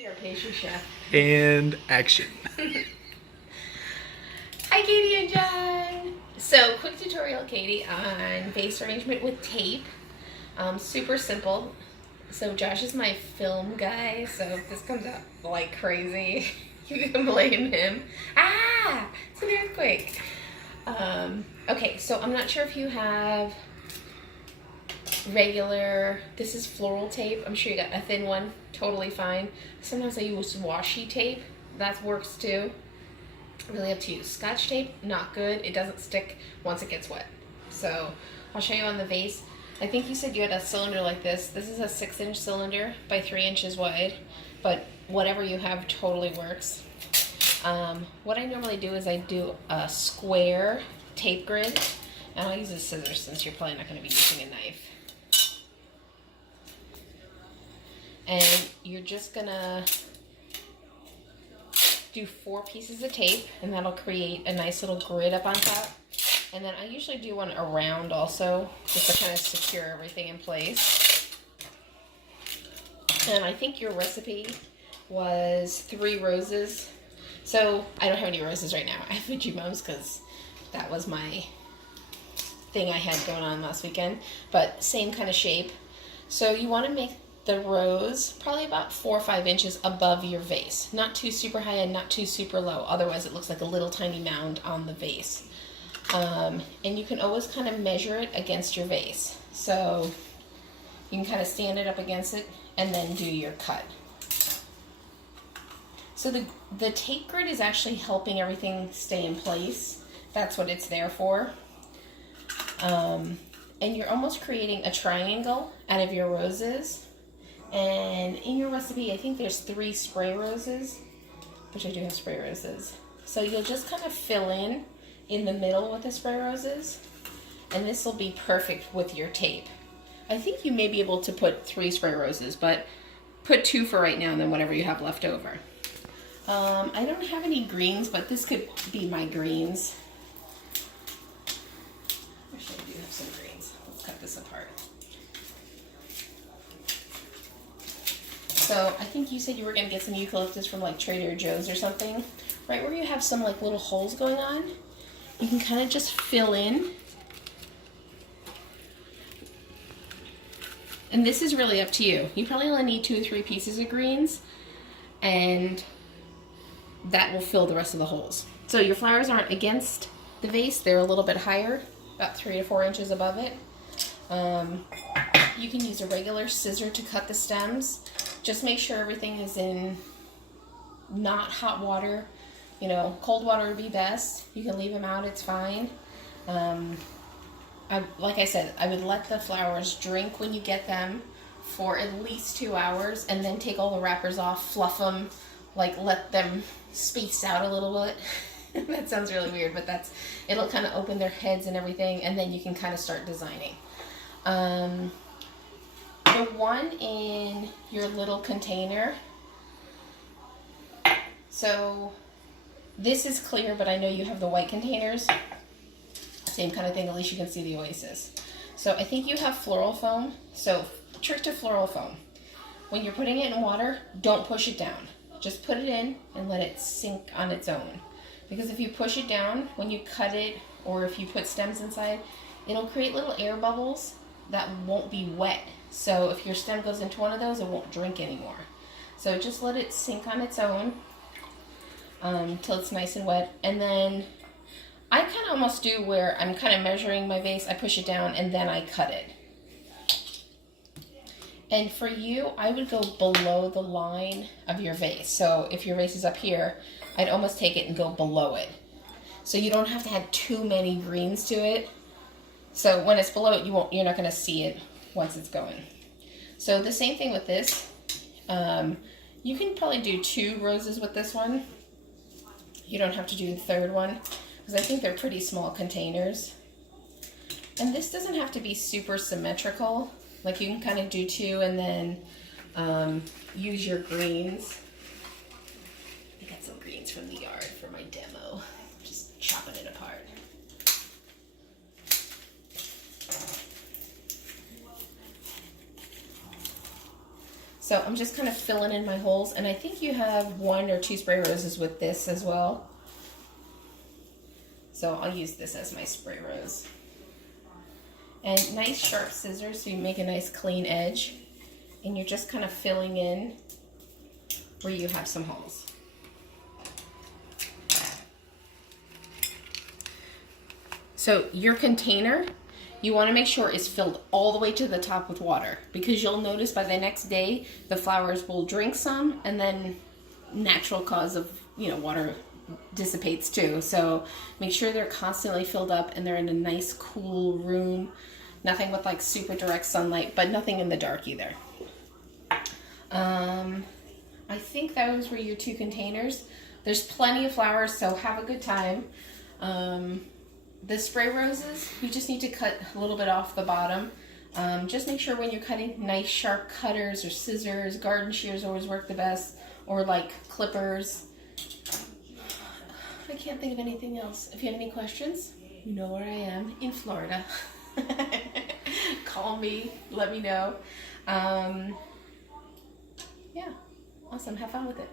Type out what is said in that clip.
Your pastry chef. And action. Hi, Katie and John. So, quick tutorial, Katie, on vase arrangement with tape. Super simple. So, Josh is my film guy, so if this comes out like crazy, you can blame him. Ah! It's an earthquake. Okay, so I'm not sure if you have regular, this is floral tape. I'm sure you got a thin one, totally fine. Sometimes I use washi tape, that works too. Really up to you. Scotch tape, not good. It doesn't stick once it gets wet. So I'll show you on the vase. I think you said you had a cylinder like this. This is a 6-inch cylinder by 3 inches wide, but whatever you have totally works. What I normally do is I do a square tape grid, and I'll use a scissors since you're probably not going to be using a knife. And you're just gonna do 4 pieces of tape, and that'll create a nice little grid up on top. And then I usually do one around also, just to kind of secure everything in place. And I think your recipe was 3 roses. So I don't have any roses right now. I have Fuji mums because that was my thing I had going on last weekend. But same kind of shape. So you want to make the rose probably about 4 or 5 inches above your vase. Not too super high and not too super low. Otherwise it looks like a little tiny mound on the vase. And you can always kind of measure it against your vase. So you can kind of stand it up against it and then do your cut. So the tape grid is actually helping everything stay in place. That's what it's there for. And you're almost creating a triangle out of your roses. And in your recipe, I think there's 3 spray roses, which I do have spray roses. So you'll just kind of fill in the middle with the spray roses, and this will be perfect with your tape. I think you may be able to put 3 spray roses, but put 2 for right now, and then whatever you have left over. I don't have any greens, but this could be my greens. Actually, I do have some greens. Let's cut this apart. So I think you said you were going to get some eucalyptus from like Trader Joe's or something. Right where you have some like little holes going on, you can kind of just fill in. And this is really up to you. You probably only need 2 or 3 pieces of greens, and that will fill the rest of the holes. So your flowers aren't against the vase. They're a little bit higher, about 3 to 4 inches above it. You can use a regular scissor to cut the stems. Just make sure everything is in not hot water. You know, cold water would be best. You can leave them out, it's fine. Like I said, I would let the flowers drink when you get them for at least 2 hours, and then take all the wrappers off, fluff them, like let them space out a little bit. That sounds really weird, but it'll kind of open their heads and everything, and then you can kind of start designing. The one in your little container, so this is clear, but I know you have the white containers. Same kind of thing, at least you can see the oasis. So I think you have floral foam. So trick to floral foam. When you're putting it in water, don't push it down. Just put it in and let it sink on its own. Because if you push it down, when you cut it, or if you put stems inside, it'll create little air bubbles that won't be wet. So if your stem goes into one of those, it won't drink anymore. So just let it sink on its own till it's nice and wet. And then I kind of almost do where I'm kind of measuring my vase. I push it down and then I cut it. And for you, I would go below the line of your vase. So if your vase is up here, I'd almost take it and go below it. So you don't have to add too many greens to it. So when it's below it, you're not going to see it once it's going. So the same thing with this. You can probably do 2 roses with this one. You don't have to do the 3rd one, because I think they're pretty small containers. And this doesn't have to be super symmetrical. Like you can kind of do 2 and then use your greens. I got some greens from the yard for my demo. Just chopping it apart. So So I'm just kind of filling in my holes, and I think you have 1 or 2 spray roses with this as well. So I'll use this as my spray rose. And nice sharp scissors so you make a nice clean edge. And you're just kind of filling in where you have some holes. So your container, you want to make sure is filled all the way to the top with water, because you'll notice by the next day the flowers will drink some, and then natural cause of, you know, water dissipates too. So make sure they're constantly filled up and they're in a nice cool room. Nothing with like super direct sunlight, but nothing in the dark either. I think those were your 2 containers. There's plenty of flowers, so have a good time. The spray roses, you just need to cut a little bit off the bottom. Just make sure when you're cutting, nice sharp cutters or scissors, garden shears always work the best, or like clippers. I can't think of anything else. If you have any questions, you know where I am in Florida. Call me, let me know. Yeah, awesome, have fun with it.